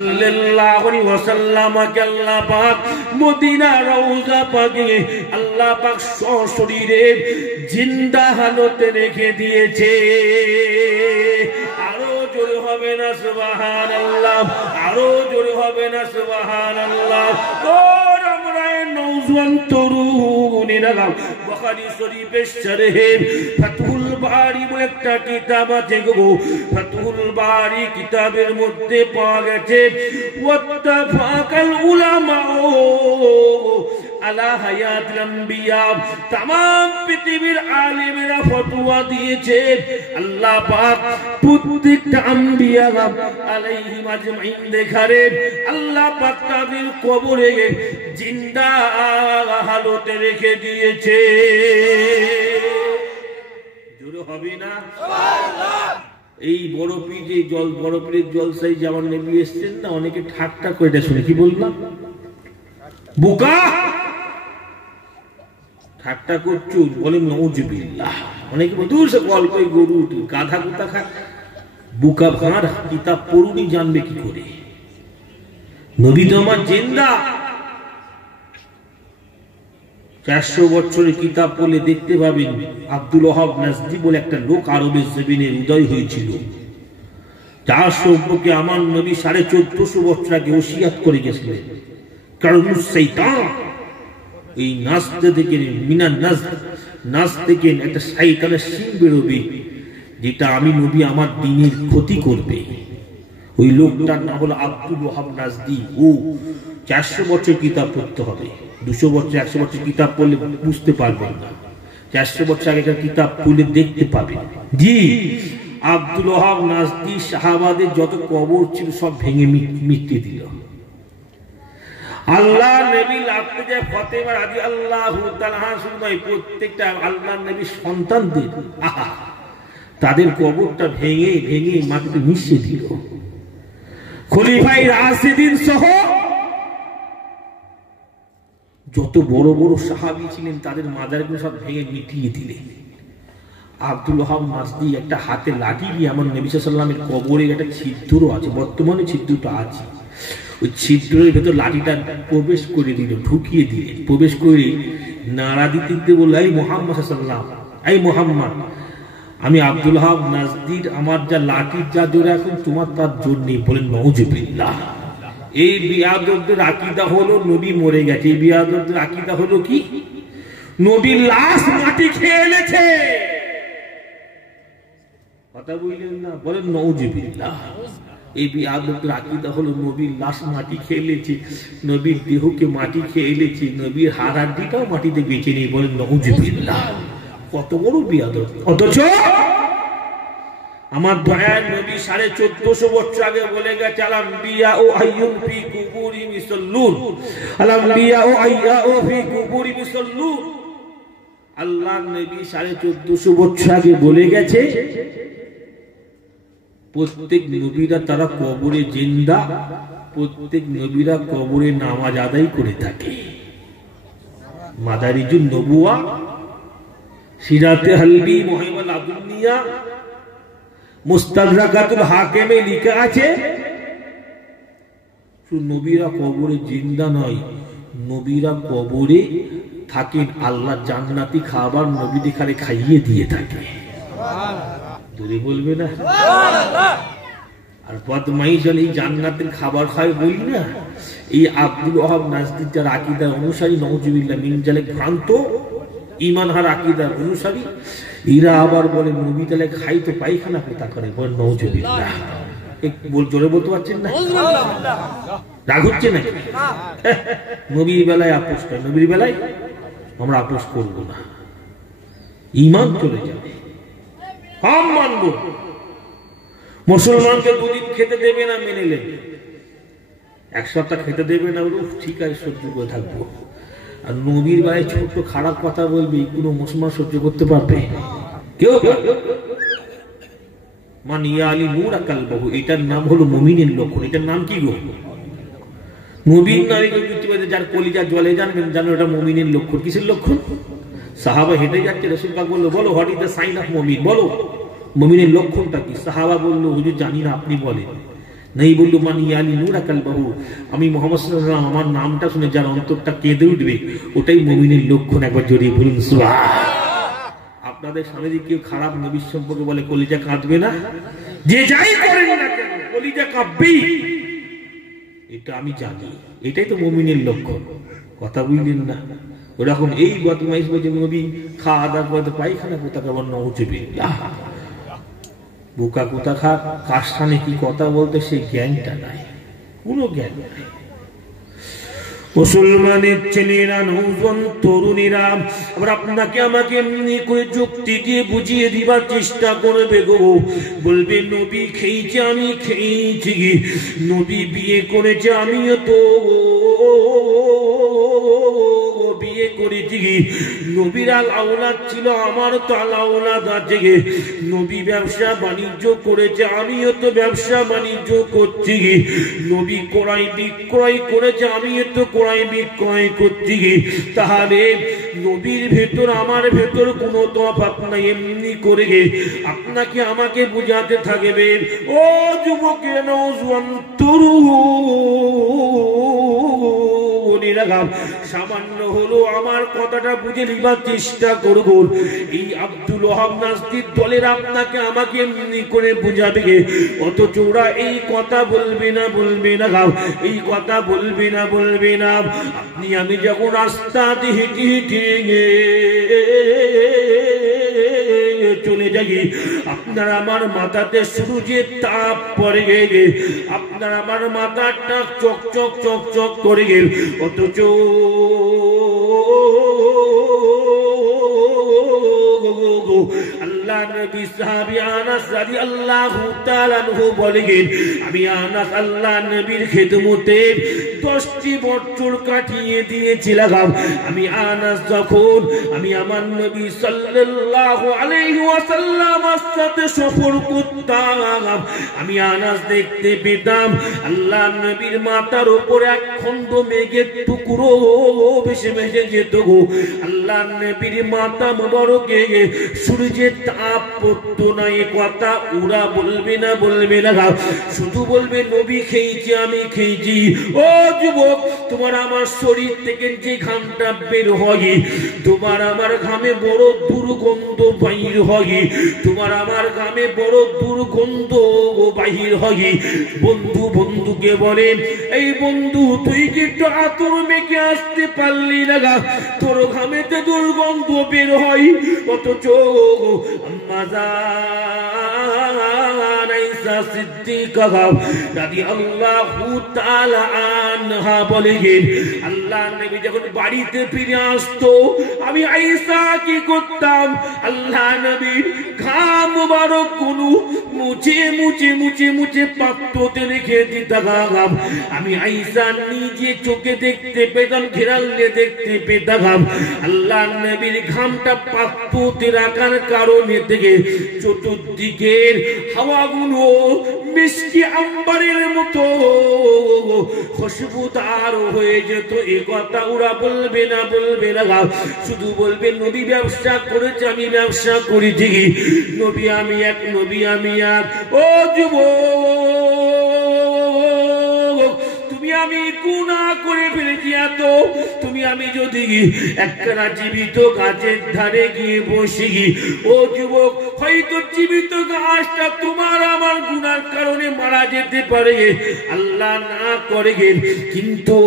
সাল্লাল্লাহু আলাইহি ওয়াসাল্লাম কে আল্লাহ পাক মদিনা রওজা পাকে আল্লাহ পাক সশরীরে জিন্দা হালতে রেখে দিয়েছে। আরো জোরে হবে না সুবহানাল্লাহ, আরো জোরে হবে না সুবহানাল্লাহ। ও আমরায়ে নওজওয়ান তরুণেরা, বুখারী শরীফের শরহে ফাতহুল বারি বলে একটা কিতাব আছে গো। ফাতহুল বারি কিতাবের মধ্যে পাওয়া গেছে ওয়াত্তাফাকাল উলামা আলা হায়াতিল আম্বিয়া, तमाम পৃথিবীর আলেমেরা ফতোয়া দিয়েছে আল্লাহ পাক প্রত্যেকটা আম্বিয়া আলাইহিম আজমাইন দেখারে আল্লাহ পাক তাদের কবরে জিন্দা হালতে রেখে দিয়েছে। জোরে হবে না সুবহানাল্লাহ। এই বড় পীরে জল বড় পীরের জলসাই যেমন নবী এসেছেন না, অনেকে ঠাট্টা করে এটা শুনে কি বললাম বোকা ঠাট্টা করছো বলে নউজুবিল্লাহ। অনেকে দূর সে গল্পই গরু গাধা কুতা খা বোকা ভাঁড়, কিতাব পড়ুনি জানবে কি করে? নবী তো আমার জিন্দা। 400 বছরের কিতাব পড়লে দেখতে পাবেন আব্দুল ওয়াহাব নাজদি বলে একটা লোক আরবের জমিনে উদয় হয়েছিল, যার সম্পর্কে আমার নবী 1450 বছর আগে ওসিয়াত করে গেছিলেন। কারণ শয়তান এই নাস্তে থেকে মিনান নাস থেকে একটা শয়তানের শিং বেরোবে, যেটা আমি নবী আমার দ্বীনের ক্ষতি করবে। ওই লোকটার নাম হলো আব্দুল ওয়াহাব নাজদি। ও 400 বছর কিতাব পড়তে হবে, 200 বছর 100 বছর কিতাব পড়লে বুঝতে পারবেন না, 400 বছর আগেকার কিতাব পড়লে দেখতে পাবেন। জি, আব্দুল ওয়াহাব নাজদি সাহাবাদের যত কবর ছিল সব ভেঙে মিটিয়ে দিল। আল্লাহ নবী লাভতে যে ফাতেমা রাদিয়াল্লাহু তাআলা সুন্নাই প্রত্যেকটা আল্লাহর নবীর সন্তানদের তাদের কবরটা ভেঙে ভেঙে মাটিতে মিশিয়ে দিল। খলিফায়ে রাশিদিন সহ যত বড় বড় সাহাবী ছিলেন তাদের মাজারগুলো সব ভেঙে মিটিয়ে দিলেন। আব্দুল ওয়াহাব নাজদি একটা হাতে লাঠি দিয়ে আমার নবী সাল্লাল্লাহু আলাইহি ওয়াসাল্লামের কবরে একটা ছিদ্র আছে, বর্তমানে ছিদ্রটা আছে, ওই ছিদ্রের ভেতর লাঠিটা প্রবেশ করে দিল, ঢুকিয়ে দিলে প্রবেশ করে নারা দিতে বলল, এই মুহাম্মদ সাল্লাল্লাহু আলাইহি ওয়াসাল্লাম, এই মুহাম্মদ, আমি আব্দুল ওয়াহাব নাজদির আমার যা লাঠির যা জোরে এখন তোমার তার জোর নেই। বলেন নাউজুবিল্লাহ। এই বিয়াদতদের আকীদা হলো নবী মরে গেছে। এই বিয়াদতদের আকীদা হলো কি? নবীর লাশ মাটি খেয়ে এনেছে। কথা বললেন না, বলেন নাউজুবিল্লাহ। এই বিয়াদতদের আকীদা হলো নবীর লাশ মাটি খেয়ে এনেছে, নবীর দেহকে মাটি খেয়ে এনেছে, নবীর হাড় হাড্ডিটাও মাটিতে বেঁচে নেই। বলেন নাউজুবিল্লাহ। কত বড় বিয়াদত! অথচ আমার দয়ার নবী 1450 বছর আগে বলে গেছে, আল আম্বিয়া ও আইয়ুম ফি কুবুরিহিম ইসাল্লুন, আল আম্বিয়া ও আইয়া ও ফি কুবুরিহিম ইসাল্লুন। আল্লাহ নবী 1450 বছর আগে বলে গেছে প্রত্যেক নবীরা তারা কবরে জিন্দা, প্রত্যেক নবীরা কবরে নামাজ আদায় করে থাকে। মাদারিজুন নবুয়া, সিরাতে হালবি, মুহাম্মদ আবদুল্নিয়া, মুস্তাদরাকাতুল হাকিমে লেখা আছে নবীরা কবরে জিন্দা নয়, নবীরা কবরে থাকেন, আল্লাহ জান্নাতি খাবার নবীদের খানে খাইয়ে দিয়ে থাকে। দূরে বলবে না আর বদমাইশান এই জান্নাতের খাবার খায় বলি না। এই আব্দুল ওয়াহাব নাজদির যার আকীদার অনুসারী, নাউজুবিল্লাহ মিন জালিক ভ্রান্ত ঈমানহার আকীদার অনুসারী, এরা আবার বলে নবী তাহলে খাই তো পায়খানা কোথা করে? বলে নাউজুবিল্লাহ। জোরে বলতে পারছেন না? রাগ হচ্ছে না? নবীর বেলায় আপোষ করে, নবীর বেলায় আমরা আপোষ করবো না, ঈমান চলে যাবে। হাম মানবো। মুসলমানকে দুদিন খেতে দেবে না, মেনে নেবে। 1 সপ্তাহ খেতে দেবে না, ঠিক আছে সহ্য করে থাকবো। আর নবীর বেলায় ছোট্ট খারাপ কথা বলবে, কোনো মুসলমান সহ্য করতে পারবে? কেউ মান ইয়ালি নূরা কালবাহু, এটার নাম হলো মুমিনের লক্ষণ। এটার নাম কি গো? মুমিন নারী যার কলিজা জ্বলে, জানবেন জানো এটা মুমিনের লক্ষণ। কিসের লক্ষণ? সাহাবা হেঁটে যাচ্ছে, রাসূল পাক বলল, বলো what is the sign of মুমিন, বলো মুমিনের লক্ষণটা কি? সাহাবা বলল, হুজুর জানি না, আপনি বলেন। নেই বললো মানি আলী নুরাকাল বাহু, আমি মোহাম্মদ সাল্লাল্লাহু আলাইহি ওয়াসাল্লাম আমার নামটা শুনে যার অন্তরটা কেঁদে উঠবে ওটাই মুমিনের লক্ষণ। একবার জড়িয়ে বলুন সুবহানাল্লাহ। আপনাদের সামনে যে কেউ খারাপ নবীর সম্পর্কে বলে কলিজা কাঁদবে না? যে যাই করেন না কেন কলিজা কাঁদবেই, এটা আমি জানি, এটাই তো মুমিনের লক্ষণ। কথা বুঝলেন না? ওরকম এই বদমাইশ বলছে নবী খাওয়া দাওয়া করতে পায়খানা কোথা কেমন নৌচবে বোকা কোথা খা, কার সামনে কি কথা বলতে সেই জ্ঞানটা নাই, কোনো জ্ঞান নাই। মুসলমানের ছেলেরা নৌজন তরুণীরা আবার আপনাকে আমাকে এমনি করে যুক্তি দিয়ে বুঝিয়ে দিবার চেষ্টা করবে গো, বলবে নবী খেয়েছে আমি খেয়েছি, নবী বিয়ে করেছে আমিও তো বিয়ে করেছি, নবীর আল আওলাদ ছিল আমার তো আল আওলাদ আছে, নবী ব্যবসা বাণিজ্য করেছে আমিও তো ব্যবসা বাণিজ্য করছি, নবী ক্রয় বিক্রয় করেছে আমিও তো ক্রয় বিক্রয় করছি। তাহলে নবীর ভেতর আমার ভেতর কোনো তফাৎ নাই। এমনি করে আপনাকে আমাকে বুঝাতে থাকবে ও যুবকের নওজোয়ান তরুণীরা, সামান্য হলো আমার কথাটা বুঝে নিবার চেষ্টা করব। এই আব্দুল ওয়াহাব নাজদীর দলের আপনাকে আমাকে এমনি করে বুঝাবে, অথচ ওরা এই কথা বলবে না এই কথা বলবে না। আপনি আমি যখন রাস্তাতে হেঁটে হেঁটে চলে যাই, আপনার আমার মাথাতে সূর্যের তাপ পড়ে গে, আপনার আমার মাথাটা চকচক চকচক করে গে, অথচ আল্লাহ নবী সাহাবী আনাস রাদিয়াল্লাহু তাআলা আনহু বলেন, আমি আনাস আল্লাহ নবীর খিদমতে 10টি বছর কাটিয়ে দিয়েছিলাম। আমি আনাস যখন আমি আমার নবী সাল্লাল্লাহু আলাইহি ওয়াসাল্লামের সাথে সফর করতাম, আমি আনাস দেখতে পেতাম আল্লাহ নবীর মাথার উপরে এক খণ্ড মেঘের টুকরো ভেসে ভেসে যেত গো। আল্লাহ নবীর মাথা মোবারকে সূর্যের তাপ পড়তো না, এ কথা ওরা বলবে না, শুধু বলবে নবী খেয়েছি আমি খেয়েছি। ও যুবক, তোমার আমার শরীর থেকে যে ঘামটা বের হয়, তোমার আমার ঘামে বড় দুর্গন্ধ বাহির হয়, তোমার আমার ঘামে বড় দুর্গন্ধ বাহির হয়। বন্ধু বন্ধুকে বলে, এই বন্ধু তুই কি একটু আতর মেখে আসতে পারলি না, তোর ঘামেতে দুর্গন্ধ বের হয়। অথচ সিদ্দিকা রাদিয়াল্লাহু তাআলা আনহা বলেন, আল্লাহ নবী যখন বাড়িতে ফিরে আসতো আমি আয়েশা কি করতাম, আল্লাহ নবীর ঘাম মুবারক গুলো মুছে মুছে মুছে মুছে পাত্রতে রেখে দিতাম। আমি আয়েশা নিজে চোখে দেখতে পেতাম, ঘেরালে দেখতে পেতাম আল্লাহ নবীর ঘামটা পাত্রতে রাখার কারণে থেকে চতুর্দিকের হাওয়াগুলো মিষ্টি আম্বারের মতো খুশবুদার হয়ে যেত। এ কথা ওরা বলবে না, শুধু বলবে নবী ব্যবসা করেছে আমি ব্যবসা করেছি, নবী আমি এক, নবী আমি এক। ও যুবক, তুমি আমি গুনাহ করে ফেলেছি এত, তুমি আমি যদি একটা জীবিত গাছের ধারে গিয়ে বসি, ও যুবক হয়তো জীবিত গাছটা তোমার আমার গুনার কারণে মারা যেতে পারে, আল্লাহ না করে, কিন্তু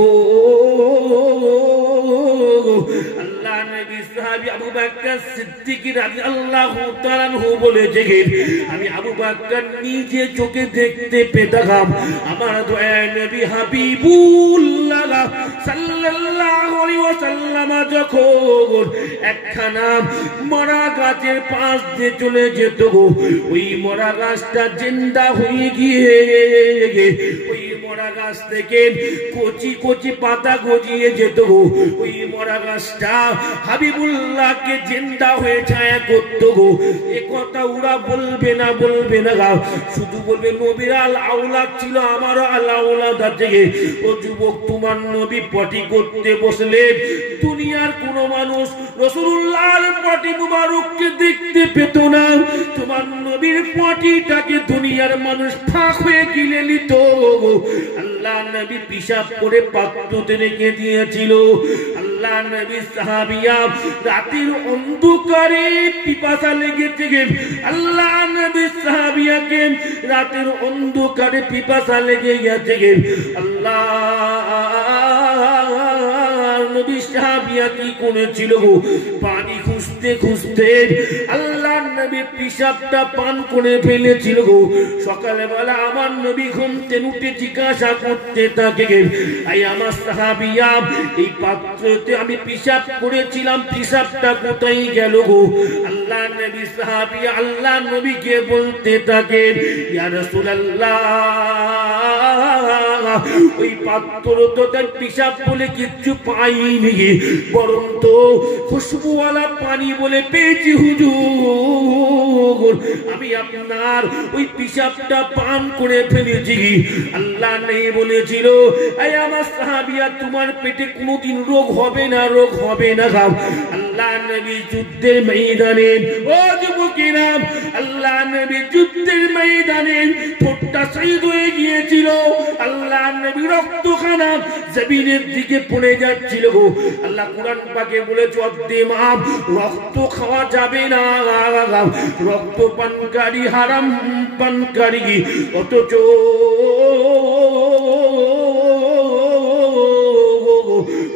আল্লাহ নবী সাহাবী আবু বকর সিদ্দিক রাদিয়াল্লাহু তাআলা আনহু বলেছেন, আমি আবু বকর নিজে চোখে দেখতে পেতাম আমার দয়ার নবী হাবিবুল্লাহ সাল্লাল্লাহু আলাইহি ওয়াসাল্লাম যখন একখানা মরা গাছের পাশ দিয়ে চলে যেত, ওই মরা গাছটা জিন্দা হয়ে গিয়ে ওই মরা গাছ থেকে কচি কচি পাতা গজিয়ে যেত, ওই মরা গোলারা গাছটা হাবিবুল্লাহকে জিন্দা হয়ে ছায়া করত গো। এ কথা ওরা বলবে না গা, শুধু বলবে নবীর আল আওলাদ ছিল, আমারও আল আওলাদ আছে। ও যুবক, তোমার নবী পটি করতে বসলে দুনিয়ার কোন মানুষ রাসূলুল্লাহর পটি মুবারককে দেখতে পেত না। তোমার নবীর পটিটাকে দুনিয়ার মানুষ ফাঁক হয়ে গিলে নিত। আল্লাহ নবী পিশাব করে পাত্রতে রেখে দিয়েছিল। আল্লাহ নবী সাহাবিয়া রাতের অন্ধকারে পিপাসা লেগেছে, আল্লাহ নবী সাহাবিয়াকে রাতের অন্ধকারে পিপাসা লেগে গেছে। আল্লাহ নবী সাহাবিয়া কি করেছিল গো, পানি খুঁজতে খুঁজতে আল্লাহ নবী পিশাবটা পান করে ফেলেছিল গো। সকালবেলা আমার নবী ঘুম থেকে উঠে জিজ্ঞাসা করতে থাকে, আই আমার সাহাবিয়া, এই পাত্রতে আমি পিশাব করেছিলাম, পিশাবটা কোথায় গেল গো? আল্লাহ নবী সাহাবিয়া আল্লাহ নবীকে বলতে থাকে, ইয়া রাসূলুল্লাহ, ওই পাত্র তো তার পিশাব বলে কিচ্ছু পাইনি, বরং তো খুশবুওয়ালা পানি বলে পেয়েছি হুজুর। আমি আপনার ওই পিশাবটা পান করে ফেলেছি। আল্লাহ নেই বলেছিল, এই আমার সাহাবিয়া, তোমার পেটে কোনোদিন রোগ হবে না, রোগ হবে না। আল্লাহ নবী যুদ্ধের ময়দানে, ও যুবকেরা, আল্লাহ নবী যুদ্ধের ময়দানে ঠোঁটটা শহীদ হয়ে গিয়েছিল। আল্লাহ নবী রক্তখানা জমিনের দিকে পড়ে যাচ্ছিল গো। আল্লাহ কুরআন পাকে বলেছে, অদ্দেমাম, রক্ত খাওয়া যাবে না, রক্ত পানকারী হারাম পানকারী। অথচ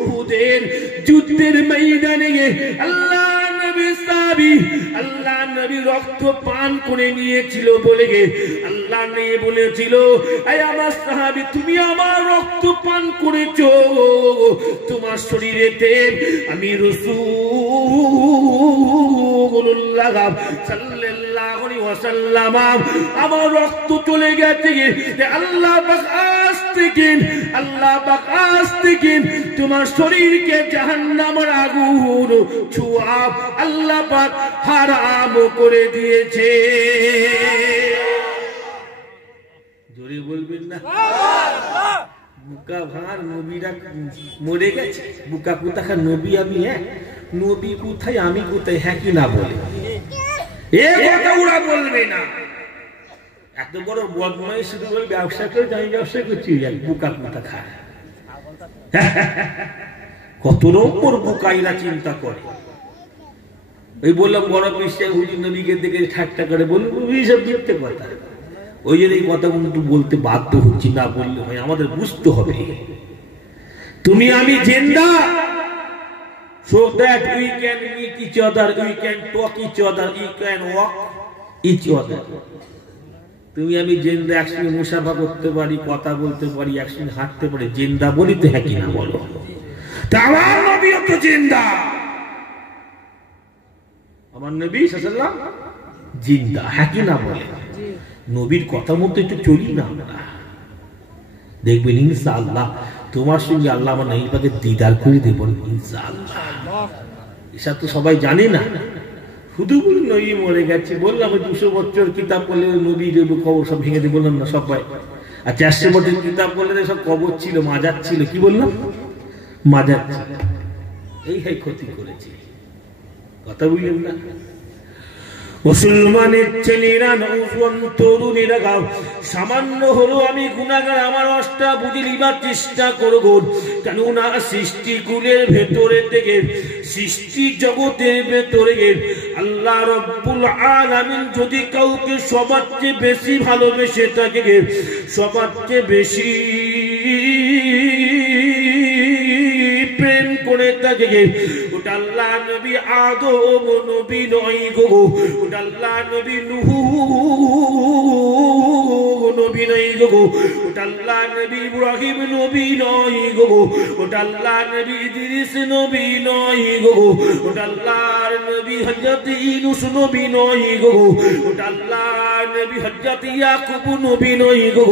উহুদের যুদ্ধের ময়দানে আল্লাহ নবী সাহাবী, আল্লাহ নবী রক্ত পান করে নিয়েছিল বলে আল্লাহ নিয়ে বলেছিল, এই আমার সাহাবী, তুমি আমার রক্ত পান করেছো, তোমার শরীরেতে আমি রাসূলুল্লাহ সাল্লাল্লাহু আলাইহি ওয়াসাল্লাম আমার রক্ত চলে গেছে। আল্লাহ পাক আজ থেকে তোমার শরীরকে জাহান্নামের আগুন ছোঁয়া আল্লাহ পাক হারাম করে দিয়েছে। জোরে বলবেন না? বুকা ভাঙার নবীরা মরে গেছে, বুকা কোথাকার নবী আমি এক, নবী কোথায় আমি কোথায়, হ্যাঁ কি না বলে? এ কথা ওরা বলবে না। এত বড় বদমাইশ শুধু বলে ব্যবসা করে, আমি ব্যবসা করছি, বুকা কোথা খায়। কত রকম বুকাইরা চিন্তা করে। ওই বললাম বড় পৃষ্ঠা হুজুর নবীকে দেখে ঠাট্টা করে বলবো, এইসব মিথ্যে কথা। ওই জন্য এই কথাগুলো তো বলতে বাধ্য হচ্ছি, না বললে হয়, আমাদের বুঝতে হবে তুমি আমি জিন্দা। So that we can meet each other, we can talk each other, we can walk each other. তুমি আমি জিন্দা, একসঙ্গে মুসাফা করতে পারি, কথা বলতে পারি, একসঙ্গে হাঁটতে পারি, জিন্দা বলি তো, হ্যাঁ কিনা বলো? তা আমার নবীও তো জিন্দা, আমার নবী সাল্লাল্লাহু আলাইহি ওয়াসাল্লাম জিন্দা, হ্যাঁ কিনা বলে? নবীর কথা মতো একটু চলি না আমরা, দেখবেন ইনশাআল্লাহ তোমার সঙ্গে আল্লাহ আমার নবী পাকে দিদার করে দেবেন ইনশাআল্লাহ। এসব তো সবাই জানে না, শুধু বলি নবী মরে গেছে। বললাম 200 বছর কিতাব পড়লে নবীর কবর সব ভেঙে দিয়ে, বললাম না সবাই। আর 400 বছর কিতাব পড়লে সব কবর ছিল, মাজার ছিল, কি বললাম? মাজার ছিল। এই ক্ষতি করেছে, কথা বুঝলেন না? মুসলমানের ছেলেরা, নওজোয়ান তরুণেরা, গাও সামান্য হলো আমি গুনাহগার, আমার অষ্টা বুঝে নিবার চেষ্টা করব। কেননা সৃষ্টিকুলের ভেতরে থেকে, সৃষ্টি জগতের ভেতরে আল্লাহ রব্বুল আলামিন যদি কাউকে সবার চেয়ে বেশি ভালোবেসে থাকে, সবার চেয়ে বেশি প্রেম করে থাকে, ওটা আল্লাহ নবী আদম নবী নয় গো, ওটা আল্লাহ নবী নূহ নবী নয় গো, ওটা আল্লাহ নবী ইব্রাহিম নবী নয় গো, ওটা আল্লাহ নবী ইদ্রিস নবী নয় গো, ওটা আল্লাহর নবী হযরত ইউনূস নবী নয় গো, ওটা আল্লাহর নবী হযরত ইয়াকুব নবী নয় গো,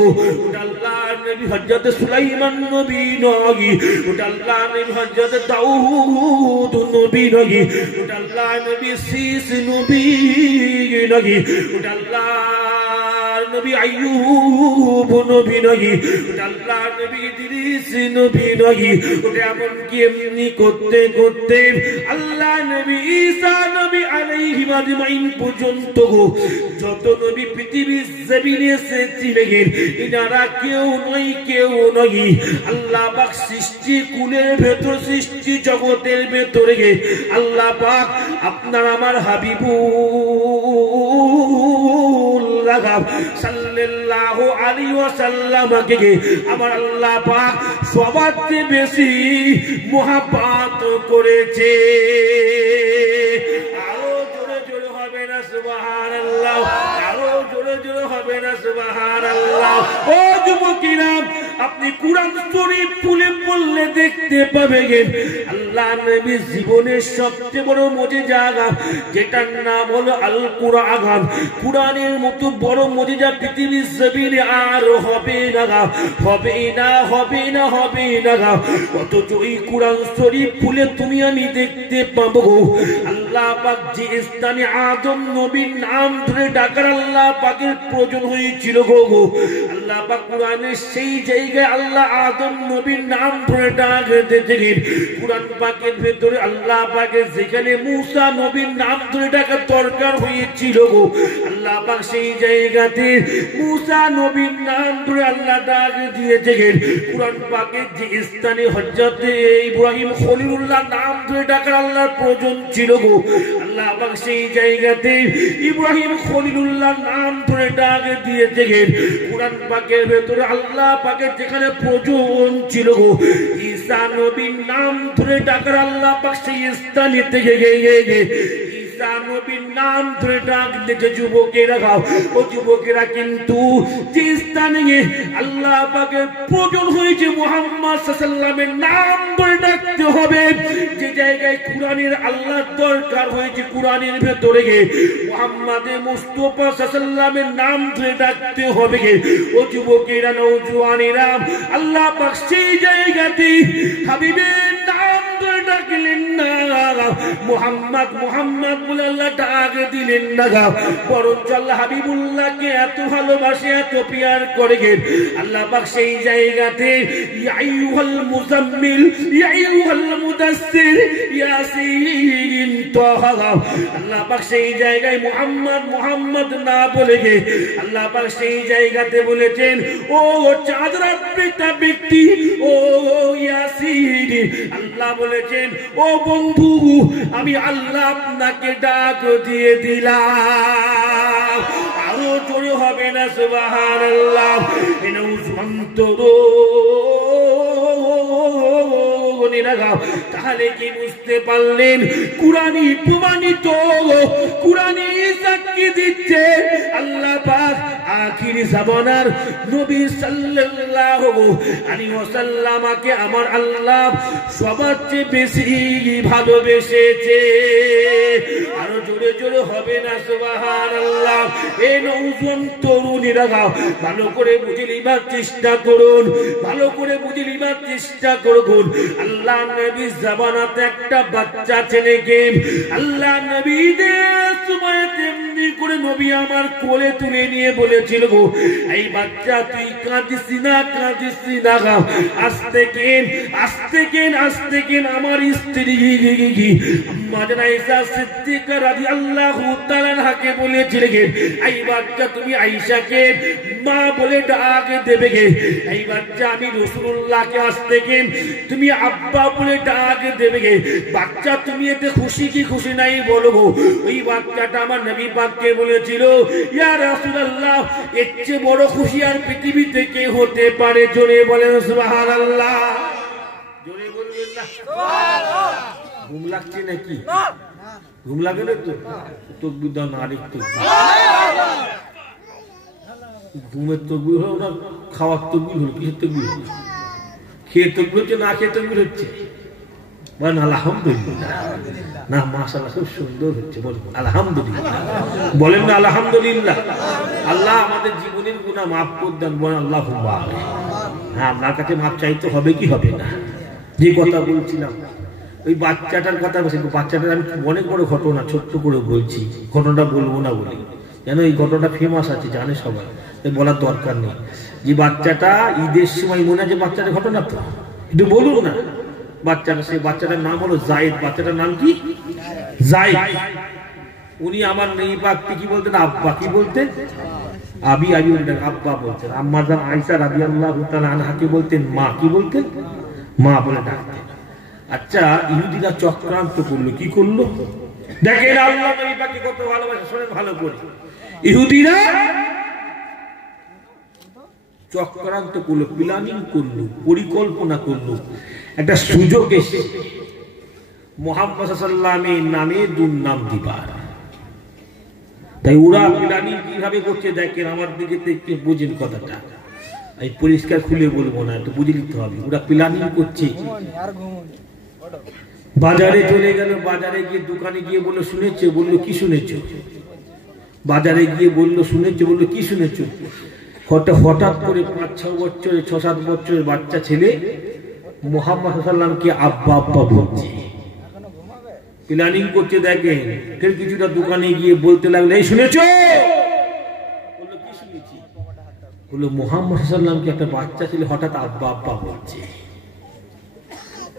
ওটা আল্লাহর নবী হযরত সুলাইমান নবী নয়, ওটা আল্লাহ নবী হযরত দাউদ নবী নয়, ওটা আল্লাহ নবী শীস নবী নয়, ওটা আল্লাহ নবী আইয়ুব নবী নয়, ওটা আল্লাহ নবী ইদ্রিস নবী নয়, ওটা এমনকি এমনি করতে করতে আল্লাহ নবী ঈসা নবী আলাইহিম আজমাইন পর্যন্ত যত নবী পৃথিবীর জমিনে এসেছিলেন এনারা কেউ নয় আল্লাহ পাক সৃষ্টি কুলের ভেতর, সৃষ্টি জগতের ভেতরে আল্লাহ পাক আপনার আমার হাবিবুল্লাহ সাল্লাল্লাহু আলাইহি ওয়াসাল্লামকে আমার আল্লাহ পাক সবার চেয়ে বেশি মহব্বত করেছে। আরো জোরে জোরে হবে না সুবহানাল্লাহ, আরো জোরে জোরে হবে না সুবহানাল্লাহ। ও যুবকেরা, আপনি কুরআন শরীফ খুলে পড়লে দেখতে পাবেন আল্লাহ নবীর জীবনের সবচেয়ে বড় মুজিজা যেটার নাম হলো আল কুরআন। কুরআনের মতো বড় মুজিজা পৃথিবীর জমিনে আর হবে না, হবে না, হবে না, হবে না। অথচ এই কুরআন শরীফ খুলে তুমি আমি দেখতে পাবো আল্লাহ পাক যে স্থানে আদম নবীর নাম ধরে ডাকার আল্লাহ পাকের প্রয়োজন হয়েছিল গো, আল্লাহ পাক কুরআনের সেই জায়গায় আল্লাহ আদম নবীর নাম ধরে ডাক দিতেন। কুরআন পাকের ভেতরে আল্লাহ পাকের যেখানে মুসা নবীর নাম ধরে ডাকার দরকার হয়েছিল গো, আল্লাহ পাক সেই জায়গাতে মুসা নবীর নাম ধরে আল্লাহ ডাক দিয়েছেন। কুরআন পাকের যে স্থানে হযরত ইব্রাহিম খলিলুল্লাহ নাম ধরে ডাকার আল্লাহর প্রয়োজন ছিল গো, আল্লাহ পাক সেই জায়গাতে ইব্রাহিম খলিলুল্লাহ নাম ধরে ডাক দিয়েছেন। কুরআন পাকের ভেতরে আল্লাহ পাকের যেখানে প্রয়োজন ছিল গো ঈসা নবীর নাম ধরে ডাকার আল্লাহ পাক সেই স্থানে থেকে ঈসা নবীর নাম ধরে ডাক দিতে যুবকেরা গাও। ও যুবকেরা, কিন্তু যে স্থানে আল্লাহ পাকের প্রয়োজন হয়েছে মুহাম্মদ সাল্লাল্লাহু আলাইহি ওয়াসাল্লামের নাম ধরে ডাকতে হবে, যে জায়গায় কুরআনের আল্লাহর দরকার হয়েছে কুরআনের ভেতরে মুহাম্মদ মুস্তাফা সাল্লাল্লাহু আলাইহি ওয়াসাল্লামের নাম ধরে ডাকতে হবে। ও যুবকেরা, নওজোয়ানেরা, আল্লাহ পাক সেই জায়গাতে হাবিবের নাম ধরে ডাকলেন না, মুহাম্মদ মুহাম্মদ বলে আল্লাহ ডাক দিলেন না, বরঞ্চ আল্লাহ হাবিবুল্লাহকে এত ভালোবাসে, এত পিয়ার করে আল্লাহ পাক সেই জায়গাতে ইয়া আইয়ুহাল মুজাম্মিল, ইয়া আইয়ুহাল মুদাসসির, ইয়াসিন তাহা, আল্লাহ পাক সেই জায়গায় মুহাম্মদ মুহাম্মদ না বলে আল্লাহ পাক সেই জায়গাতে বলেছেন ও চাঁদরাত পিতা ব্যক্তি, ও ইয়াসিন, আল্লাহ বলেছেন ও বন্ধু আমি আল্লাহ আপনাকে ডাক দিয়ে দিলাম। আরো জোরে হবে না সুবহানাল্লাহ। তাহলে কি বুঝতে পারলেন? কুরআনি প্রমাণিত, কুরআনি সাক্ষী দিচ্ছে আল্লাহ পাক আখির জামানার নবী সাল্লাল্লাহু আলাইহি ওয়াসাল্লামকে আমার আল্লাহ সবার চেয়ে বেশি ভালোবেসেছে। আরো জোরে জোরে হবে না সুবহানাল্লাহ। এই নওজোয়ান তরুণীরা ভালো করে বুঝে নিবার চেষ্টা করুন, ভালো করে বুঝে নিবার চেষ্টা করুন। আল্লাহ নবীর জামানাতে একটা বাচ্চা ছেলেকে আল্লাহ নবীদের সময় তেমনি করে নবী আমার কোলে তুলে নিয়ে বলেছিল গো, এই বাচ্চা তুই কাঁদিস না, কাঁদিস না, আস্তে কেন, আস্তে কেন, আস্তে কেন। আমার স্ত্রী আম্মা জান আয়েশা সিদ্দিকা রাদিয়াল্লাহু তাআলা আনহাকে বলেছিলেন এই বাচ্চা তুমি আয়েশাকে মা বলে ডাক দেবে গে, এই বাচ্চা আমি রাসূলুল্লাহকে আস্তে কেন তুমি আব্বা বলে ডাক দেবে গে। বাচ্চা তুমি এতে খুশি কি খুশি নাই বলো গো। ওই বাচ্চাটা আমার নবী পাককে বলেছিল ইয়া রাসূলুল্লাহ এর চেয়ে বড় খুশি আর পৃথিবীতে কে হতে পারে? জোরে বলেন সুবহানাল্লাহ, জোরে বলবেন না সুবহানাল্লাহ। ঘুম লাগছে নাকি? ঘুম লাগে না তো? তাকবীর দাও না, আরেকটু ঘুমের তাকবীর হলো না, খাওয়ার তাকবীর হলো? কিসের তাকবীর হলো? খেয়ে তাকবীর হচ্ছে না খেয়ে তাকবীর হচ্ছে? বলেন আলহামদুলিল্লাহ। না মাশাআল্লাহ খুব সুন্দর হচ্ছে, বলেন আলহামদুলিল্লাহ। বলেন না আলহামদুলিল্লাহ। আল্লাহ আমাদের জীবনের গুনাহ মাফ করে দেন, বলেন আল্লাহুম্মা আমিন। হ্যাঁ, আপনার কাছে মাপ চাইতে হবে কি হবে না? যে কথা বলছিলাম ওই বাচ্চাটার কথা বলছি, বাচ্চাটার আমি অনেক বড় ঘটনা ছোট্ট করে বলছি, ঘটনাটা বলবো না বলি, যেন এই ঘটনাটা ফেমাস আছে, জানে সবাই, বলার দরকার নেই। যে বাচ্চাটা ঈদের সময়, মনে আছে বাচ্চাটার ঘটনা তো, একটু বলুন না। বাচ্চাটা, সেই বাচ্চাটার নাম হলো জায়েদ। বাচ্চাটার নাম কি? জায়েদ। উনি আমার নেই পাককে কি বলতেন? আব্বা। কি বলতেন? আবি আবি বলতেন, আব্বা বলতেন। আম্মা জান আয়েশা রাদিয়াল্লাহু তাআলা আনহাকে বলতেন মা। কি বলতেন? মা বলে ডাকতেন। আচ্ছা, ইহুদিরা চক্রান্ত করলো। কি করলো? দেখেন আল্লাহ নবী পাককে কত ভালোবাসে, শোনেন ভালো করে। ইহুদিরা চক্রান্ত করলো, প্ল্যানিং করলো, পরিকল্পনা করলো। একটা সুযোগ এসে মুহাম্মদ সাল্লাল্লাহু আলাইহি ওয়াসাল্লামের নামে দুর্নাম দিবার। তাই ওরা প্ল্যানিং কিভাবে করছে দেখেন, আমার দিকে একটু বুঝেন কথাটা। আমি পরিষ্কার খুলে বলবো না, একটু বুঝে নিতে হবে। ওরা প্ল্যানিং করছে, বাজারে চলে গেল, বাজারে গিয়ে দোকানে গিয়ে বললো শুনেছো? বললো কি শুনেছো? বাজারে গিয়ে বললো শুনেছো? বললো কি শুনেছো? হঠাৎ করে 5-6 বছরের 6-7 বছরের বাচ্চা ছেলে মুহাম্মদ সাল্লাল্লাহু আলাইহি ওয়াসাল্লামকে আব্বা আব্বা বলছে, প্ল্যানিং করছে। দেখেন ফের কিছুটা দোকানে গিয়ে বলতে লাগলো, এই শুনেছো? বললো কি শুনেছি? বললো মুহাম্মদ সাল্লাল্লাহু আলাইহি ওয়াসাল্লামকে একটা বাচ্চা ছেলে হঠাৎ আব্বা আব্বা বলছে।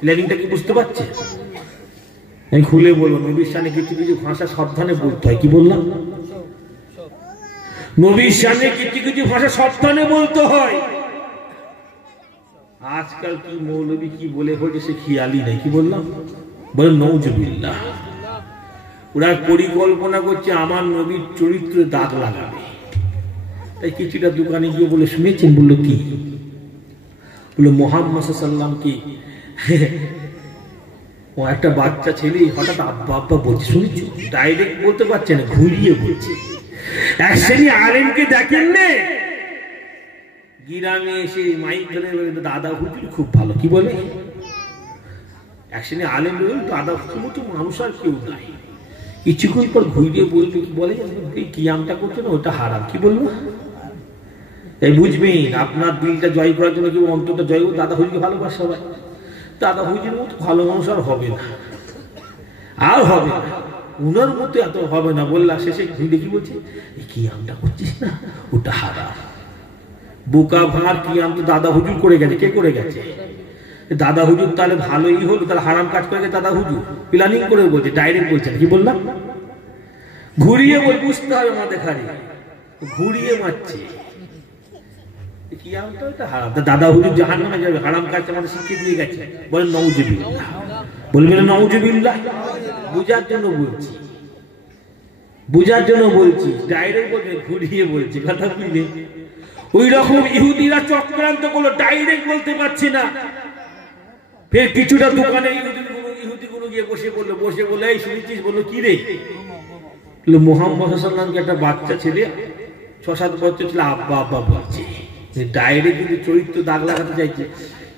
প্ল্যানিংটা কি বুঝতে পারছে? আমি খুলে বলবো, নবীর শানে কিছু কিছু ভাষা সাবধানে বলতে হয়। কি বললাম? নবীর শানে কিছু কিছু ভাষা সাবধানে বলতে হয়। আজকাল কি মৌলবী কি বলে হয়েছে সে খেয়ালই নেই। কি বললাম? বলে নওজুবিল্লাহ। ওরা পরিকল্পনা করছে আমার নবীর চরিত্রে দাগ লাগাবে। তাই কিছুটা দোকানে গিয়ে বলে শুনেছেন? বললো কি? বললো মুহাম্মদ সাল্লাল্লাহু আলাইহি ওয়াসাল্লামকে ও একটা বাচ্চা ছেলে হঠাৎ আব্বা আব্বা বলছে। শুনেছো? ডাইরেক্ট বলতে পারছে না, ঘুরিয়ে বলছে। এক শ্রেণী আলেমকে দেখেন না, গ্রামে এসে মাইক ধরে দাদা হুজুর খুব ভালো। কি বলে? এক শ্রেণী আলেম দাদা হুজুর মতো মানুষ আর কেউ নাই। কিছুক্ষণ পর ঘুরিয়ে বলবে, কি বলে? এই কিয়ামটা করছে না, ওটা হারাম। কি বলবো? এই বুঝবেন, আপনার দিলটা জয় করার জন্য কেউ অন্তরটা জয় করবে। দাদা হুজুরকে ভালোবাসে সবাই। দাদা হুজুরের মতো ভালো মানুষ আর হবে না, আর হবে না, উনার মতো এত হবে না। বললা শেষে ঘুরে কি বলছে? এই কিয়ামটা করছিস না, ওটা হারাম। বোকা ভাঙার কিয়াম তো দাদা হুজুর করে গেছে। কে করে গেছে? দাদা হুজুর। তাহলে ভালোই হলো, তাহলে হারাম কাজ করে গেছে দাদা হুজুর। প্ল্যানিং করে বলছে, ডাইরেক্ট বলছেন। কি বললাম? ঘুরিয়ে বল, বুঝতে হবে আমাদের খালি ঘুরিয়ে মারছে। কিয়ামটা ওটা হারাম। দাদা হুজুর জাহান্নামে যাবে, হারাম কাজ আমাদের শিখিয়ে দিয়ে গেছে। বলেন নাউজুবিল্লাহ। বলবেন নাউজুবিল্লাহ। বুঝার জন্য বলছি, বুঝার জন্য বলছি। ডাইরেক্ট বলবে, ঘুরিয়ে বলছি। কথা বুঝলে? ওই রকম ইহুদিরা চক্রান্ত করলো, ডাইরেক্ট বলতে পারছি না। ফের কিছুটা দোকানে ইহুদিগুলো গিয়ে বসে বললো এই শুনেছিস? বললো কি রে? মুহাম্মদ সাল্লাল্লাহু আলাইহি ওয়াসাল্লামকে একটা বাচ্চা ছেলে 6-7 বছর ছিল আব্বা আব্বা বলছে। ডাইরেক্ট কিন্তু চরিত্র দাগ লাগাতে চাইছে,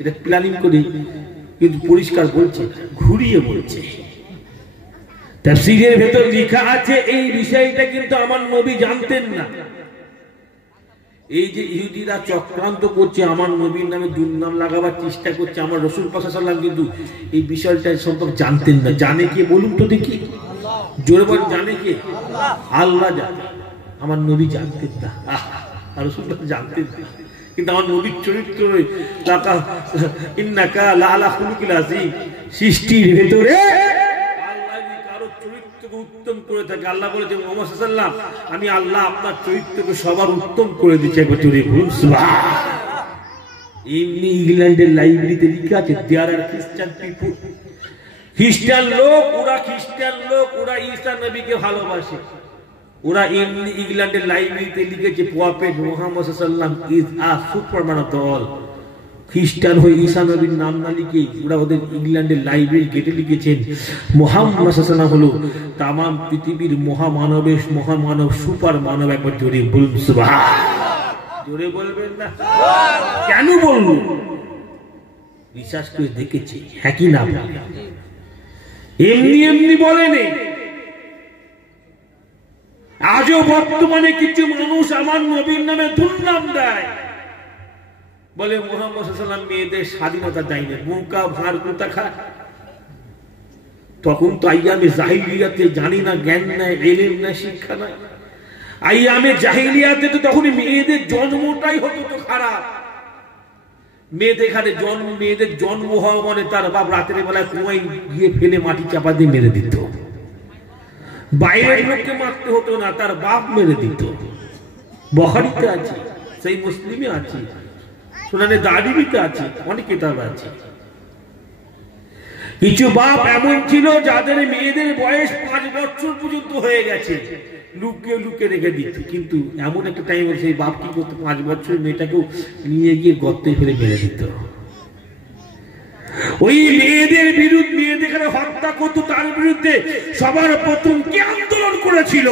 এটা প্ল্যানিং করে, কিন্তু পরিষ্কার বলছে, ঘুরিয়ে বলছে। তাফসীরের ভেতর লেখা আছে এই বিষয়টা কিন্তু আমার নবী জানতেন না। এই যে ইহুদিরা চক্রান্ত করছে, আমার নবীর নামে দুর্নাম লাগাবার চেষ্টা করছে, আমার রাসূল পাক সাল্লাল্লাহু আলাইহি ওয়াসাল্লাম কিন্তু এই বিষয়টা সম্পর্কে জানতেন না। জানে কে? বলুন তো দেখি, জোরে বলেন, জানে কে? আল্লাহ জানে, আমার নবী জানতেন না। আর রাসূল জানতেন না, কিন্তু আমার নবীর চরিত্র ইন্নাকা লাআলা খুলুকিল আযীম, সৃষ্টির ভেতরে আল্লাহ যদি কারো চরিত্রকে উত্তম করে থাকে, আল্লাহ বলেছে মুহাম্মদ সাল্লাল্লাহু আলাইহি ওয়াসাল্লাম আমি আল্লাহ আপনার চরিত্রকে সবার উত্তম করে দিচ্ছি। একবার জোরে বলুন সুবহান। এমনি ইংল্যান্ডের লাইব্রেরিতে লেখা আছে, দেয়ার আর খ্রিস্টান পিপল, খ্রিস্টান লোক, ওরা ঈসা নবীকে ভালোবাসে। ওরা এমনি ইংল্যান্ডের লাইব্রেরিতে লিখেছে প্রফেট মুহাম্মদ সাল্লাল্লাহু আলাইহি ওয়াসাল্লাম is a Superman of all. খ্রিস্টান হয়ে ঈসা নবীর নাম না লিখে ওরা ওদের ইংল্যান্ডের লাইব্রেরি গেটে লিখেছেন মুহাম্মদ সাল্লাল্লাহু আলাইহি ওয়াসাল্লাম হলো তামাম পৃথিবীর মহামানবের মহামানব, সুপার মানব। একবার জোরে বলুন সুবহান। জোরে বলবেন না? কেন বলবো? বিশ্বাস করে দেখেছি, হ্যাঁ কি না? এমনি এমনি বলেনি। আজও বর্তমানে কিছু মানুষ আমার নবীর নামে দুর্নাম দেয়। বলে মুহাম্মদ সাল্লাল্লাহু আলাইহি ওয়াসাল্লাম মেয়েদের স্বাধীনতা দেয়নি, বুকা ভার কুতা খায়। তখন তো আইয়ামে জাহিলিয়াতে জানি না, জ্ঞান নাই, ইলম নাই, শিক্ষা নাই। আইয়ামে জাহিলিয়াতে তো তখন মেয়েদের জন্মটাই হতো তো খারাপ। মেয়েদের জন্ম হওয়া মানে তার বাপ রাতের বেলায় কুয়ায় গিয়ে ফেলে মাটি চাপা দিয়ে মেরে দিত। বাইরের লোককে মারতে হতো না, তার বাপ মেরে দিত। বুখারীতে আছে, সেই মুসলিমে আছে, সুনানে দারিমিতে আছে, অনেক কিতাব আছে। কিছু বাপ এমন ছিল যাদের মেয়েদের বয়স 5 বছর পর্যন্ত হয়ে গেছে, লুকিয়ে লুকিয়ে রেখে দিত। কিন্তু এমন একটা টাইম সেই বাপ কি করতো, 5 বছর মেয়েটাকেও নিয়ে গিয়ে গর্তে ফেলে মেরে দিত। ওই মেয়েদের বিরুদ্ধে, মেয়েদের হত্যা করতো, তার বিরুদ্ধে সবার প্রথম কি আন্দোলন করেছিল?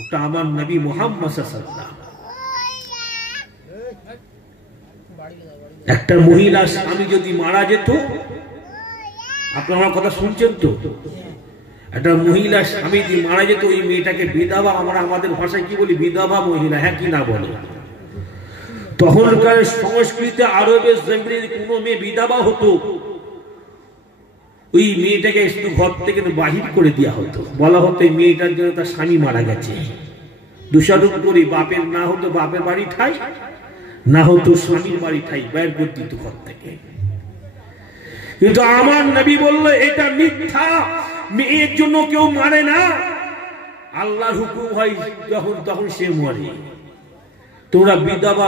ওটা আমার নবী মুহাম্মদ সাল্লাল্লাহু আলাইহি ওয়াসাল্লাম। একটা মহিলা স্বামী যদি মারা যেত, আপনারা কথা শুনছেন তো, একটা মহিলা স্বামী যদি মারা যেত, ওই মেয়েটাকে বিধবা, আমরা আমাদের ভাষায় কি বলি, বিধবা মহিলা, হ্যাঁ কি না বলে? তখনকার সংস্কৃতি আরবের জমিনে কোনো মেয়ে বিধবা হতো, ওই মেয়েটাকে শুধু ঘর থেকে বাহির করে দেওয়া হতো। বলা হতো এই মেয়েটার জন্য তার স্বামী মারা গেছে। দোষারোপ করে বাপের না হতো বাপের বাড়ি ঠাই, না হতো স্বামীর বাড়ি ঠাই, বের করে দিত ঘর থেকে। কিন্তু আমার নবী বলল এটা মিথ্যা, মেয়ের জন্য কেউ মারে না, আল্লাহর হুকুম হয় যখন তখন সে মরে। তোমরা বিধবা